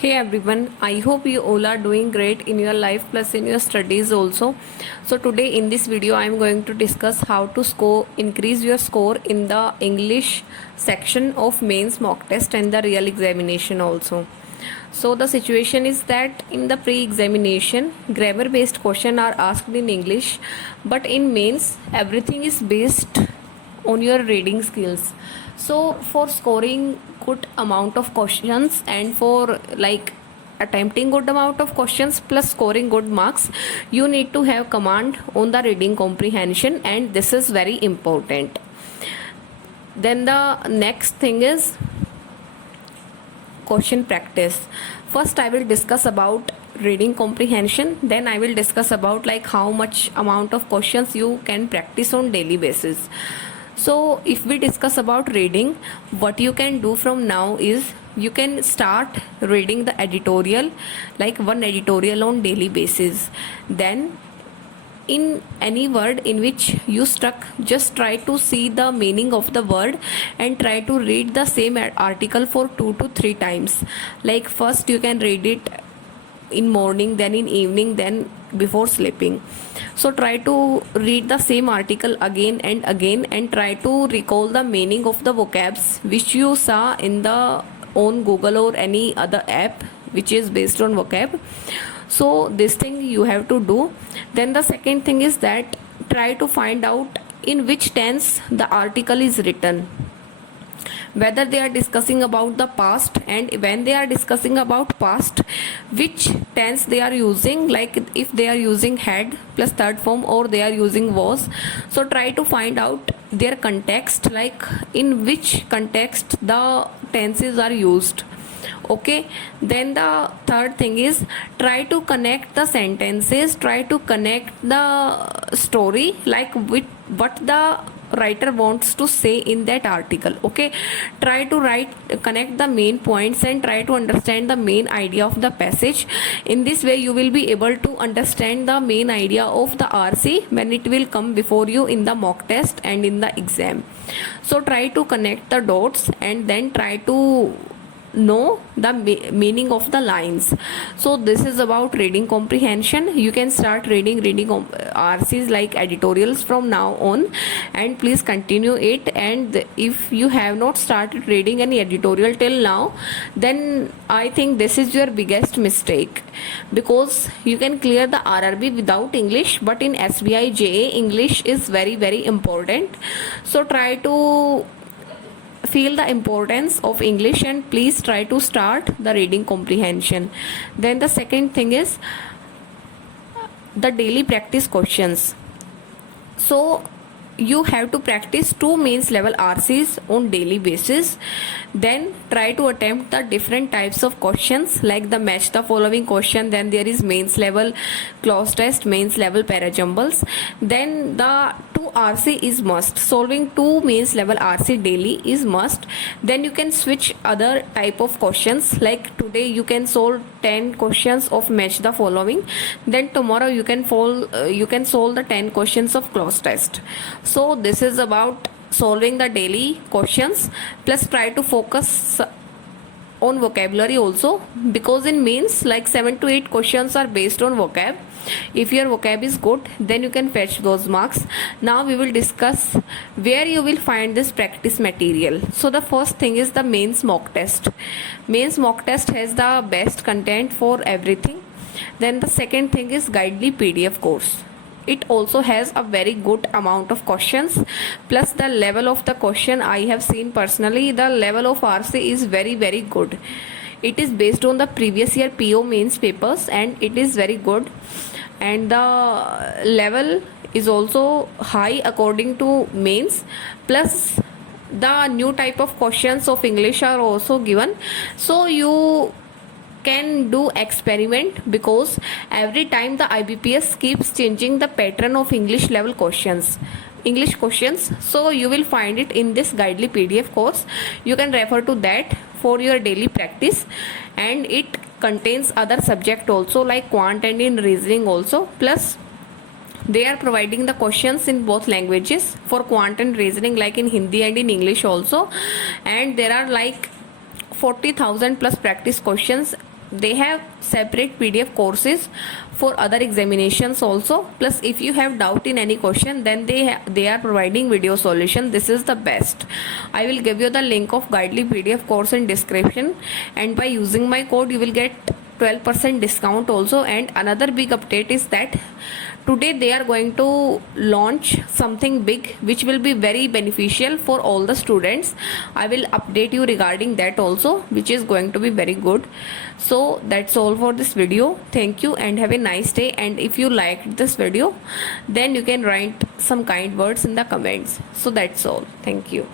Hey everyone, I hope you all are doing great in your life plus in your studies also. So today in this video I am going to discuss how to increase your score in the English section of mains mock test and the real examination also. So the situation is that in the pre-examination grammar based question are asked in English, but in mains everything is based on your reading skills. So for scoring good amount of questions and for like attempting good amount of questions plus scoring good marks, you need to have command on the reading comprehension, and this is very important. Then the next thing is question practice. First I will discuss about reading comprehension, then I will discuss about like how much amount of questions you can practice on daily basis. So if we discuss about reading, what you can do from now is you can start reading the editorial, like one editorial on daily basis. Then in any word in which you stuck, just try to see the meaning of the word and try to read the same article for 2 to 3 times. Like first you can read it in morning, then in evening, then before sleeping. So try to read the same article again and again and try to recall the meaning of the vocabs which you saw in the on Google or any other app which is based on vocab. So this thing you have to do. Then the second thing is that try to find out in which tense the article is written, whether they are discussing about the past, and when they are discussing about past, which tense they are using, like if they are using had plus third form or they are using was. So try to find out their context, like in which context the tenses are used. Okay, then the third thing is try to connect the sentences, try to connect the story, like with what the writer wants to say in that article. Okay, try to connect the main points and try to understand the main idea of the passage. In this way you will be able to understand the main idea of the RC when it will come before you in the mock test and in the exam. So try to connect the dots and then try to know the meaning of the lines. So this is about reading comprehension. You can start reading RCs like editorials from now on, and please continue it. And if you have not started reading any editorial till now, then I think this is your biggest mistake, because you can clear the RRB without English, but in SBI JA English is very important. So try to feel the importance of English and please try to start the reading comprehension. Then the second thing is the daily practice questions. So you have to practice 2 mains level RCs on daily basis. Then try to attempt the different types of questions, like the match the following question, then there is mains level clause test, mains level parajumbles. Then the 2 RC is must, solving 2 mains level RC daily is must. Then you can switch other type of questions, like today you can solve 10 questions of match the following, then tomorrow you can solve the 10 questions of clause test. So this is about solving the daily questions, plus try to focus on vocabulary also, because in mains like 7 to 8 questions are based on vocab. If your vocab is good, then you can fetch those marks. Now we will discuss where you will find this practice material. So the first thing is the mains mock test. Mains mock test has the best content for everything. Then the second thing is Guidely PDF course. It also has a very good amount of questions, plus the level of the question I have seen personally, the level of RC is very good. It is based on the previous year PO mains papers and it is very good, and the level is also high according to mains, plus the new type of questions of English are also given. So you can do experiment, because every time the IBPS keeps changing the pattern of English questions. So you will find it in this Guidely PDF course. You can refer to that for your daily practice, and it contains other subject also like quant and in reasoning also, plus they are providing the questions in both languages for quant and reasoning, like in Hindi and in English also. And there are like 40,000 plus practice questions they have separate PDF courses for other examinations also. Plus if you have doubt in any question, then they are providing video solution. This is the best. I will give you the link of Guidely PDF course in description, and by using my code you will get 12% discount also. And another big update is that today they are going to launch something big which will be very beneficial for all the students. I will update you regarding that also, which is going to be very good. So that's all for this video. Thank you and have a nice day. And if you liked this video, then you can write some kind words in the comments. So that's all. Thank you.